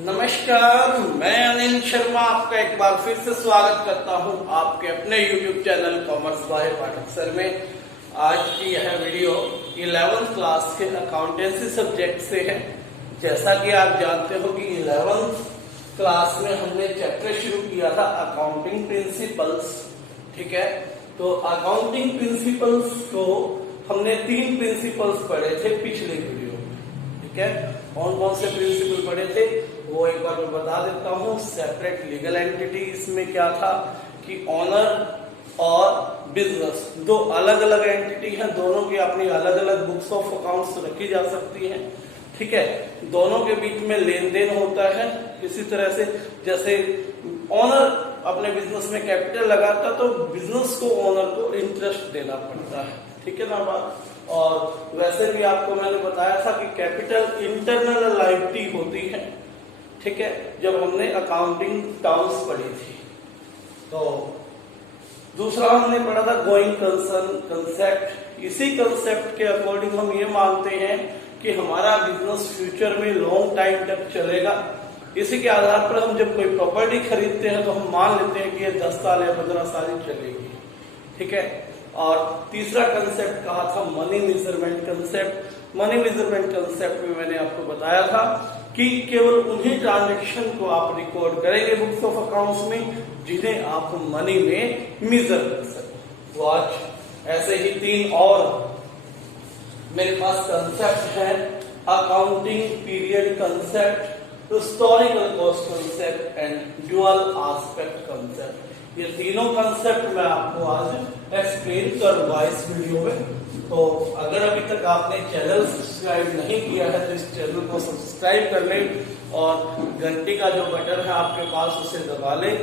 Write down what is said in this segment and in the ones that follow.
नमस्कार, मैं अनिल शर्मा आपका एक बार फिर से स्वागत करता हूं आपके अपने YouTube channel commerce by Pathak sir में। आज की यह वीडियो 11th क्लास के अकाउंटेंसी सब्जेक्ट से है। जैसा कि आप जानते हो कि 11th क्लास में हमने चैप्टर शुरू किया था अकाउंटिंग प्रिंसिपल्स। ठीक है, तो अकाउंटिंग प्रिंसिपल्स को हमने 3 प्रिंसिपल्स पढ़े थे पिछले वीडियो में। ठीक है, कौन कौन से प्रिंसिपल पढ़े थे वो एक बार मैं बता देता हूँ। सेपरेट लीगल एंटिटी, इसमें क्या था कि ऑनर और बिजनेस दो अलग अलग एंटिटी हैं, दोनों की अपनी अलग अलग बुक्स ऑफ अकाउंट्स रखी जा सकती हैं। ठीक है, दोनों के बीच में लेन देन होता है। इसी तरह से जैसे ऑनर अपने बिजनेस में कैपिटल लगाता तो बिजनेस को ओनर को इंटरेस्ट देना पड़ता है। ठीक है ना बात। और वैसे भी आपको मैंने बताया था कि कैपिटल इंटरनल लायबिलिटी होती है। ठीक है, जब हमने अकाउंटिंग टर्म्स पढ़ी थी। तो दूसरा हमने पढ़ा था गोइंग कंसर्न कंसेप्ट। इसी कंसेप्ट के अकॉर्डिंग हम ये मानते हैं कि हमारा बिजनेस फ्यूचर में लॉन्ग टाइम तक चलेगा। इसी के आधार पर हम जब कोई प्रॉपर्टी खरीदते हैं तो हम मान लेते हैं कि ये 10 साल या 15 साल ही चलेगी। ठीक है, और तीसरा कंसेप्ट कहा था money measurement concept. Money measurement concept में मैंने आपको बताया था कि केवल उन्हीं ट्रांजैक्शन को आप रिकॉर्ड करेंगे बुक्स ऑफ अकाउंट्स में जिन्हें आप मनी में मेजर कर सकें। तो आज ऐसे ही 3 और मेरे पास कंसेप्ट है। Accounting period concept, historical cost concept and dual aspect concept. ये तीनों कंसेप्ट मैं आपको आज एक्सप्लेन करूंगा इस वीडियो में। तो अगर अभी तक आपने चैनल सब्सक्राइब नहीं किया है तो इस चैनल को सब्सक्राइब कर लें और घंटी का जो बटन है आपके पास उसे दबा लें।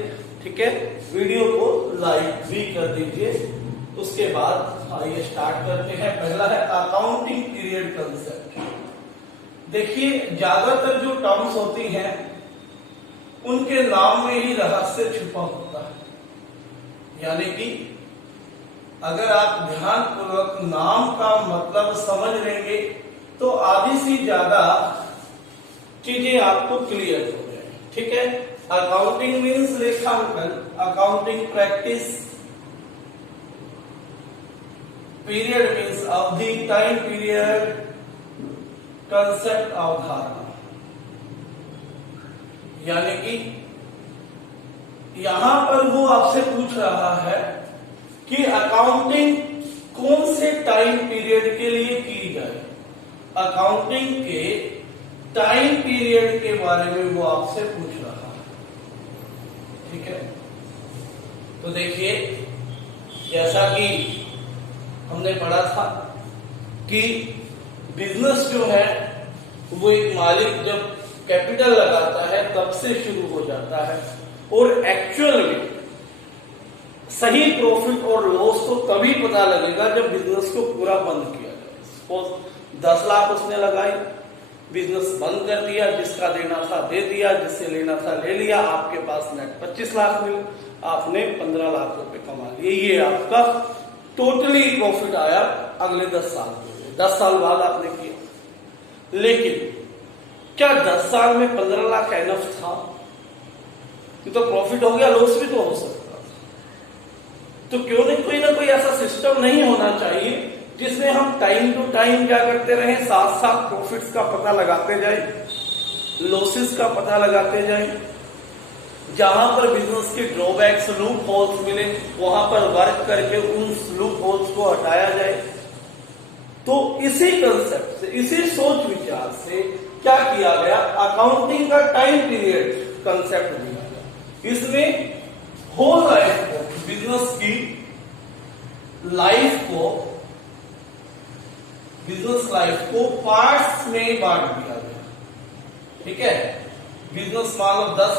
ठीक है, वीडियो को लाइक भी कर दीजिए। उसके बाद आइए स्टार्ट करते हैं। पहला है अकाउंटिंग पीरियड कंसेप्ट। देखिए, ज्यादातर जो टर्म्स होती हैं उनके नाम में ही रहस्य छुपा होता है। यानी कि अगर आप ध्यानपूर्वक नाम का मतलब समझ लेंगे तो आधी से ज्यादा चीजें आपको क्लियर हो जाएंगी। ठीक है, अकाउंटिंग मीन्स लेखांकन, अकाउंटिंग प्रैक्टिस, पीरियड मीन्स अवधि, टाइम पीरियड, कंसेप्ट अवधारणा। यानी कि यहां पर वो आपसे पूछ रहा है कि अकाउंटिंग कौन से टाइम पीरियड के लिए की जाए। अकाउंटिंग के टाइम पीरियड के बारे में वो आपसे पूछ रहा है। ठीक है, तो देखिए, जैसा कि हमने पढ़ा था कि बिजनेस जो है वो एक मालिक जब कैपिटल लगाता है तब से शुरू हो जाता है और एक्चुअल में सही प्रॉफिट और लॉस तो तभी पता लगेगा जब बिजनेस को पूरा बंद किया जाए। सपोज 10 लाख उसने लगाई, बिजनेस बंद कर दिया, जिसका देना था दे दिया, जिससे लेना था ले लिया, आपके पास नेट 25 लाख मिले, आपने 15 लाख रुपए कमा लिए। ये आपका टोटली प्रॉफिट आया अगले 10 साल के लिए। 10 साल बाद आपने किया। लेकिन क्या 10 साल में 15 लाख एनफ था? तो प्रॉफिट हो गया, लॉस भी तो हो सकता। तो क्यों नहीं कोई ना कोई ऐसा सिस्टम नहीं होना चाहिए जिसमें हम टाइम टू टाइम क्या करते रहे, साथ साथ प्रॉफिट्स का पता लगाते जाए, लॉसेस का पता लगाते जाए। जहां पर बिजनेस के ड्रॉबैक्स, लूप होल्स मिले वहां पर वर्क करके उन लूप होल्स को हटाया जाए। तो इसी कंसेप्ट से, इसी सोच विचार से क्या किया गया, अकाउंटिंग का टाइम पीरियड कंसेप्ट दिया गया। इसमें होल लाइफ को, बिजनेस की लाइफ को, बिजनेस लाइफ को पार्ट्स में बांट दिया गया। ठीक है, बिजनेस मान लो 10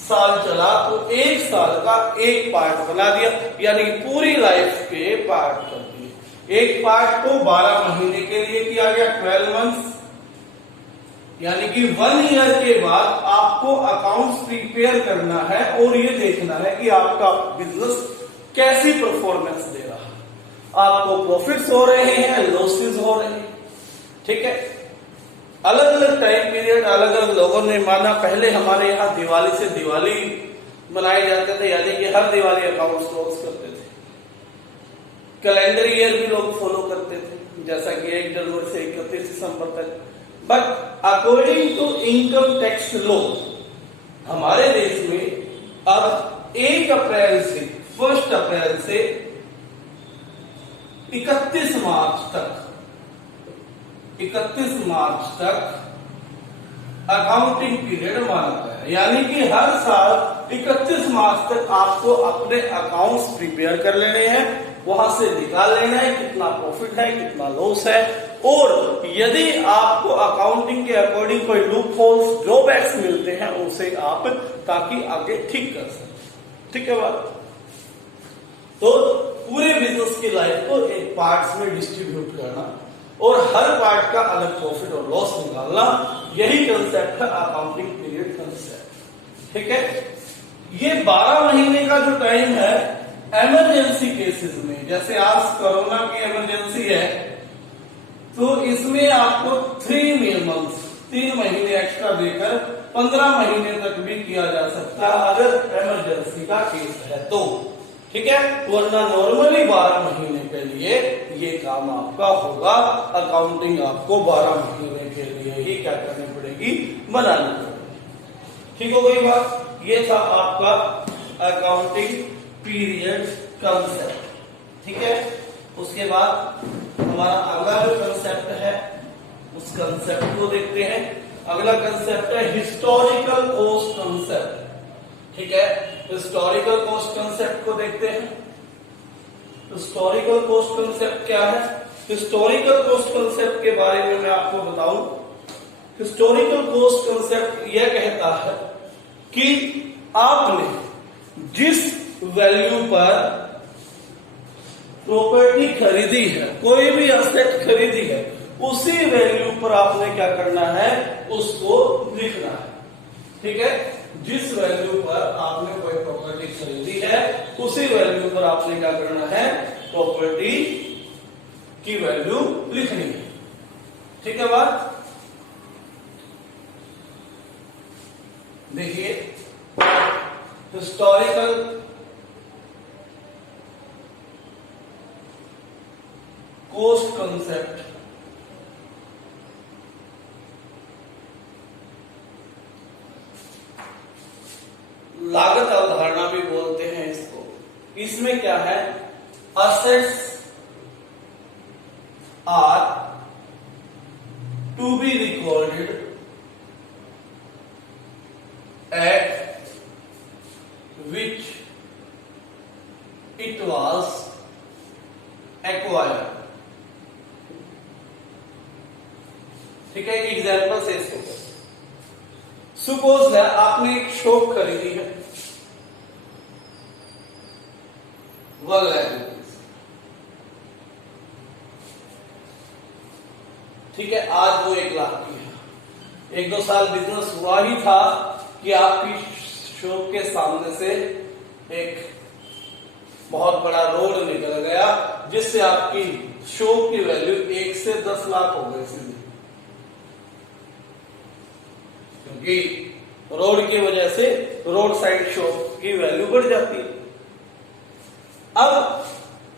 साल चला तो 1 साल का एक पार्ट बना दिया, यानी पूरी लाइफ के पार्ट कर दिए। एक पार्ट को 12 महीने के लिए किया गया, 12 मंथ्स, यानी कि 1 ईयर के बाद आपको अकाउंट्स प्रिपेयर करना है और ये देखना है कि आपका बिजनेस कैसी परफॉर्मेंस दे रहा है। आपको प्रॉफिट्स हो रहे हैं, लॉसेस हो रहे हैं। ठीक है, अलग अलग टाइम पीरियड अलग अलग लोगों ने माना। पहले हमारे यहाँ दिवाली से दिवाली मनाए जाते थे, यानी कि हर दिवाली अकाउंट क्लोज करते थे। कैलेंडर ईयर भी लोग फॉलो करते थे, जैसा कि 1 जनवरी से 31 दिसंबर तक। But according to income tax law हमारे देश में अब 1 अप्रैल से 1 अप्रैल से 31 मार्च तक अकाउंटिंग पीरियड माना गया है। यानी कि हर साल 31 मार्च तक आपको अपने अकाउंट्स प्रिपेयर कर लेने हैं, वहां से निकाल लेना है कितना प्रॉफिट है कितना लॉस है, और यदि आपको अकाउंटिंग के अकॉर्डिंग कोई लूप होल्स ड्रॉबैक्स मिलते हैं उसे आप ताकि आगे ठीक कर सकें। ठीक है बात। तो पूरे बिजनेस की लाइफ को एक पार्ट्स में डिस्ट्रीब्यूट करना और हर पार्ट का अलग प्रॉफिट और लॉस निकालना, यही कंसेप्ट है अकाउंटिंग पीरियड कंसेप्ट। ठीक है। ये 12 महीने का जो टाइम है इमरजेंसी केसेस में, जैसे आज कोरोना की इमरजेंसी है तो इसमें आपको 3 महीने एक्स्ट्रा देकर 15 महीने तक भी किया जा सकता है अगर इमरजेंसी का केस है तो। ठीक है। वरना नॉर्मली 12 महीने के लिए ये काम आपका होगा। अकाउंटिंग आपको 12 महीने के लिए ही क्या करनी पड़ेगी, बनानी पड़ेगी। ठीक हो गई बात। ये था आपका अकाउंटिंग पीरियड कंसेप्ट। ठीक है। उसके बाद हमारा अगला जो कंसेप्ट है उस कंसेप्ट को देखते हैं। अगला कंसेप्ट है हिस्टोरिकल कॉस्ट कंसेप्ट। ठीक है। हिस्टोरिकल कॉस्ट कंसेप्ट को देखते हैं। हिस्टोरिकल कॉस्ट कंसेप्ट क्या है? हिस्टोरिकल कॉस्ट कंसेप्ट के बारे में मैं आपको बताऊं। हिस्टोरिकल कॉस्ट कंसेप्ट यह कहता है कि आपने जिस वैल्यू पर प्रॉपर्टी खरीदी है, कोई भी एसेट खरीदी है, उसी वैल्यू पर आपने क्या करना है, उसको लिखना है। ठीक है। जिस वैल्यू पर आपने कोई प्रॉपर्टी खरीदी है उसी वैल्यू पर आपने क्या करना है, प्रॉपर्टी की वैल्यू लिखनी है। ठीक है बात। देखिए हिस्टोरिकल कॉस्ट कंसेप्ट लागत अवधारणा भी बोलते हैं इसको। इसमें क्या है, assets are to be recorded at which it was acquired. ठीक है। एग्जाम्पल से इसको सपोज है आपने एक शॉप खरीदी है 1 लाख रुपीज। ठीक है। आज वो 1 लाख की है। 1-2 साल बिजनेस हुआ ही था कि आपकी शॉप के सामने से एक बहुत बड़ा रोड निकल गया जिससे आपकी शॉप की वैल्यू 1 से 10 लाख हो गई सीधी, क्योंकि रोड की वजह से रोड साइड शॉप की वैल्यू बढ़ जाती है। अब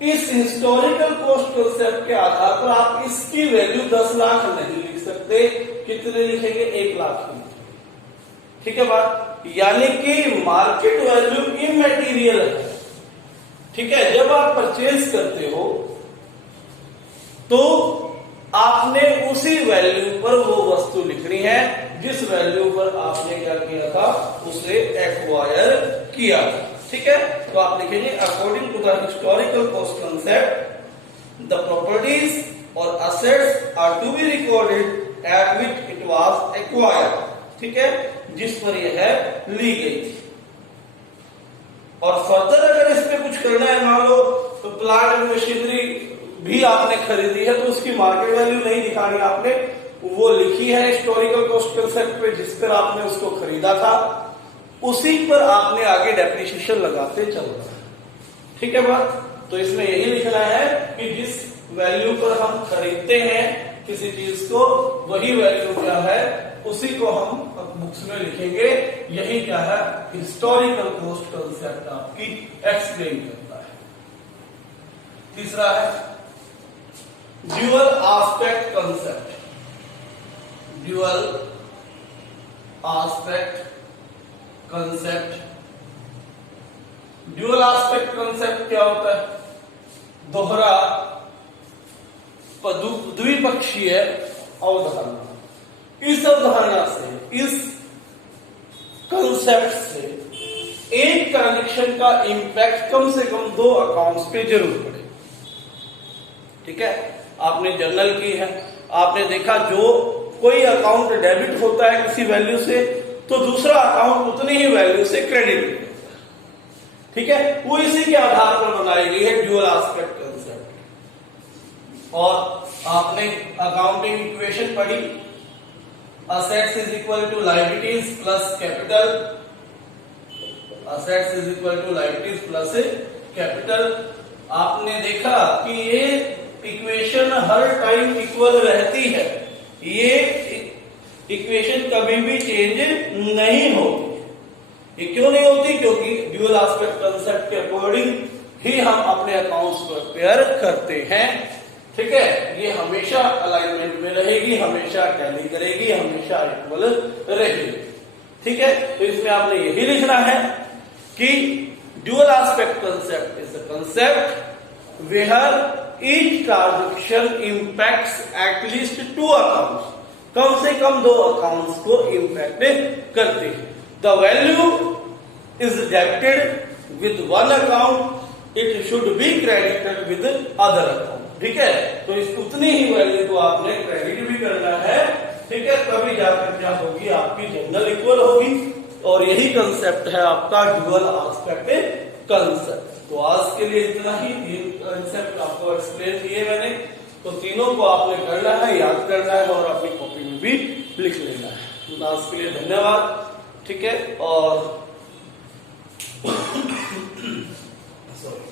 इस हिस्टोरिकल कॉस्ट कंसेप्ट के आधार पर आप इसकी वैल्यू 10 लाख नहीं लिख सकते। कितने लिखेंगे, 1 लाख लिखेंगे। ठीक है बात। यानी कि मार्केट वैल्यू इमैटेरियल है। ठीक है। जब आप परचेज करते हो तो आपने उसी वैल्यू पर वो वस्तु लिखनी है जिस वैल्यू पर आपने क्या किया था, उसे एक्वायर किया। ठीक है। तो आप लिखेंगे according to the historical cost concept the properties और assets are to be recorded at which it was acquired. ठीक है। जिस पर यह है ली गई थी। और फर्दर अगर इस पे कुछ करना है, मान लो तो प्लांट एंड मशीनरी भी आपने खरीदी है तो उसकी मार्केट वैल्यू नहीं दिखानी, आपने वो लिखी है हिस्टोरिकल कॉस्ट कंसेप्ट पे जिस पर आपने उसको खरीदा था, उसी पर आपने आगे डेप्रिसिएशन लगाते चलना है। ठीक है बात। तो इसमें यही लिखना है कि जिस वैल्यू पर हम खरीदते हैं किसी चीज को, वही वैल्यू क्या है उसी को हम बुक्स में लिखेंगे। यही क्या है, हिस्टोरिकल कॉस्ट कंसेप्ट आपकी एक्सप्लेन करता है। तीसरा है dual aspect concept. Dual aspect concept, dual aspect concept क्या होता है, दोहरा द्विपक्षीय अवधारणा। इस अवधारणा से, इस कंसेप्ट से एक ट्रांजेक्शन का इंपैक्ट कम से कम 2 अकाउंट्स पे जरूर पड़े। ठीक है, आपने जर्नल की है, आपने देखा जो कोई अकाउंट डेबिट होता है किसी वैल्यू से तो दूसरा अकाउंट उतनी ही वैल्यू से क्रेडिट होता है। ठीक है, वो इसी के आधार पर बनाई गई है ड्यूअल एस्पेक्ट कंसेप्ट। और आपने अकाउंटिंग इक्वेशन पढ़ी, assets is equal to liabilities plus capital, assets is equal to liabilities plus capital। आपने देखा कि ये इक्वेशन हर टाइम इक्वल रहती है, ये इक्वेशन कभी भी चेंज नहीं होती। ये क्यों नहीं होती, क्योंकि ड्यूअल एस्पेक्ट कंसेप्ट के अकॉर्डिंग ही हम अपने अकाउंट्स को प्रिपेयर करते हैं। ठीक है, ये हमेशा अलाइनमेंट में रहेगी, हमेशा टैली करेगी, हमेशा इक्वल रहेगी। ठीक है, तो इसमें आपने यही लिखना है कि dual aspect concept is a concept where each transaction impacts at least 2 accounts, कम से कम 2 अकाउंट्स को इंपैक्ट करते हैं। The value is debited with 1 account, it should be credited with other account. ठीक है, तो इस उतनी ही वैल्यू को आपने क्रेडिट भी करना है। ठीक है, तभी जाकर क्या होगी, आपकी जनरल इक्वल होगी। और यही कंसेप्ट है आपका ड्यूअल एस्पेक्ट कंसेप्ट। तो आज के लिए इतना ही, 3 कंसेप्ट आपको एक्सप्लेन किए मैंने, तो तीनों को आपने करना है, याद करना है और अपनी कॉपी में भी लिख लेना है। तो आज के लिए धन्यवाद। ठीक है, और सॉरी